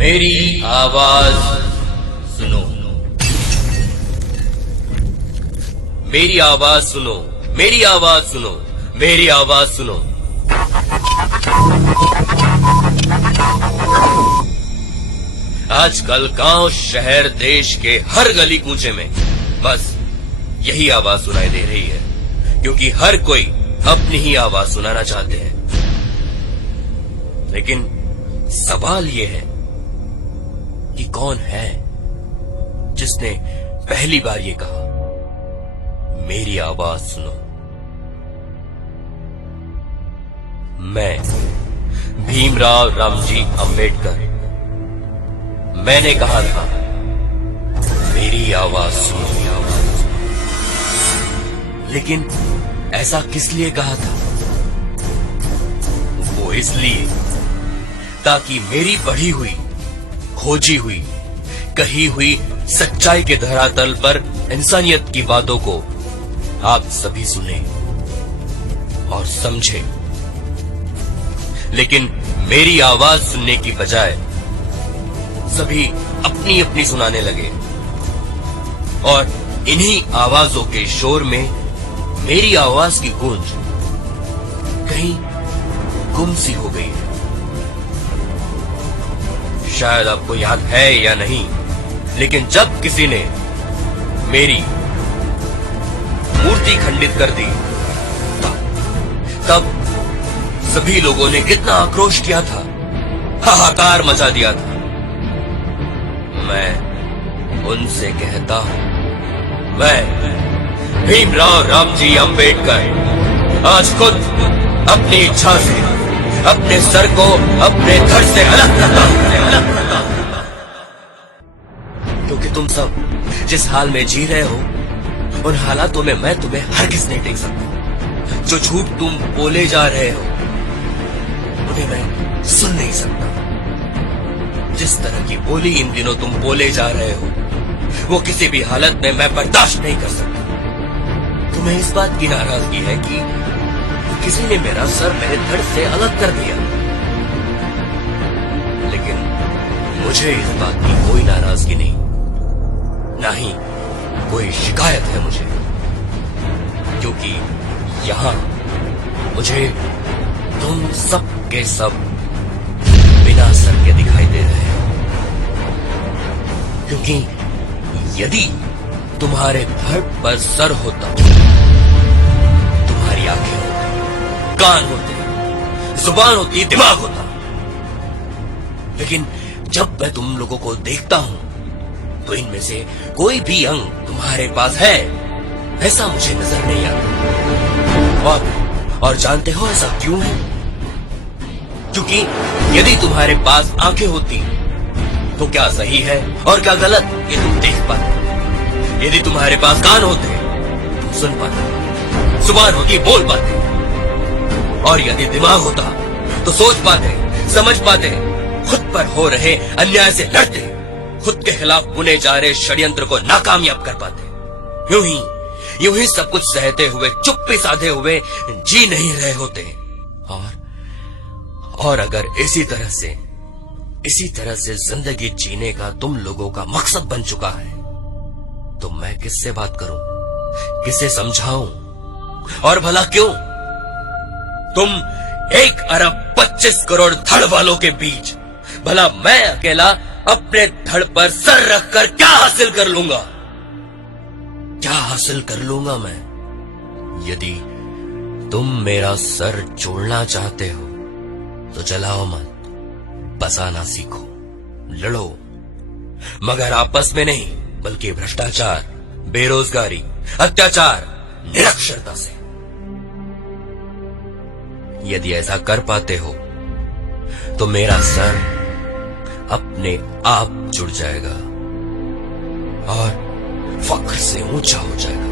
मेरी आवाज सुनो, मेरी आवाज सुनो, मेरी आवाज सुनो, मेरी आवाज सुनो। आजकल गांव, शहर, देश के हर गली कूचे में बस यही आवाज सुनाई दे रही है, क्योंकि हर कोई अपनी ही आवाज सुनाना चाहते हैं। लेकिन सवाल यह है कि कौन है जिसने पहली बार ये कहा, मेरी आवाज सुनो। मैं भीमराव रामजी अंबेडकर, मैंने कहा था मेरी आवाज सुनो। लेकिन ऐसा किस लिए कहा था? वो इसलिए ताकि मेरी पढ़ी हुई, खोजी हुई, कही हुई सच्चाई के धरातल पर इंसानियत की बातों को आप सभी सुने और समझे। लेकिन मेरी आवाज सुनने की बजाय सभी अपनी अपनी सुनाने लगे और इन्हीं आवाजों के शोर में मेरी आवाज की गूंज कहीं गुम सी हो गई है। शायद आपको याद है या नहीं, लेकिन जब किसी ने मेरी मूर्ति खंडित कर दी तब सभी लोगों ने कितना आक्रोश किया था, हाहाकार मचा दिया था। मैं उनसे कहता हूं, मैं भीमराव रामजी अंबेडकर आज खुद अपनी इच्छा से अपने सर को अपने धड़ से अलग करता हूं। क्योंकि तुम सब जिस हाल में जी रहे हो, उन हालातों में मैं तुम्हें हरगिज नहीं टेक सकता। जो झूठ तुम बोले जा रहे हो उन्हें मैं सुन नहीं सकता। जिस तरह की बोली इन दिनों तुम बोले जा रहे हो, वो किसी भी हालत में मैं बर्दाश्त नहीं कर सकता। तुम्हें इस बात की नाराजगी है कि किसी ने मेरा सर मेरे धड़ से अलग कर दिया, लेकिन मुझे इस बात की कोई नाराजगी नहीं, ना ही कोई शिकायत है मुझे, क्योंकि यहां मुझे तुम सब के सब बिना सर के दिखाई दे रहे हैं। क्योंकि यदि तुम्हारे धड़ पर सर होता, तुम्हारी आंखें होती, कान होते, जुबान होती, दिमाग होता। लेकिन जब मैं तुम लोगों को देखता हूं तो इनमें से कोई भी अंग तुम्हारे पास है ऐसा मुझे नजर नहीं आता। और जानते हो ऐसा क्यों है? क्योंकि यदि तुम्हारे पास आंखें होती तो क्या सही है और क्या गलत ये तुम देख पाते। यदि तुम्हारे पास कान होते तुम सुन पाते, जुबान होती बोल पाते, और यदि दिमाग होता तो सोच पाते, समझ पाते, खुद पर हो रहे अन्याय से लड़ते, खुद के खिलाफ बुने जा रहे षड्यंत्र को नाकामयाब कर पाते। यूं ही सब कुछ सहते हुए, चुप्पी साधे हुए जी नहीं रहे होते। और अगर इसी तरह से जिंदगी जीने का तुम लोगों का मकसद बन चुका है तो मैं किससे बात करूं, किसे समझाऊं? और भला क्यों? तुम 1 अरब 25 करोड़ धड़ वालों के बीच भला मैं अकेला अपने धड़ पर सर रखकर क्या हासिल कर लूंगा? क्या हासिल कर लूंगा मैं? यदि तुम मेरा सर जोड़ना चाहते हो तो जलाओ मत, बसाना सीखो, लड़ो, मगर आपस में नहीं, बल्कि भ्रष्टाचार, बेरोजगारी, अत्याचार, निरक्षरता से। यदि ऐसा कर पाते हो तो मेरा सर अपने आप जुड़ जाएगा और फख्र से ऊंचा हो जाएगा।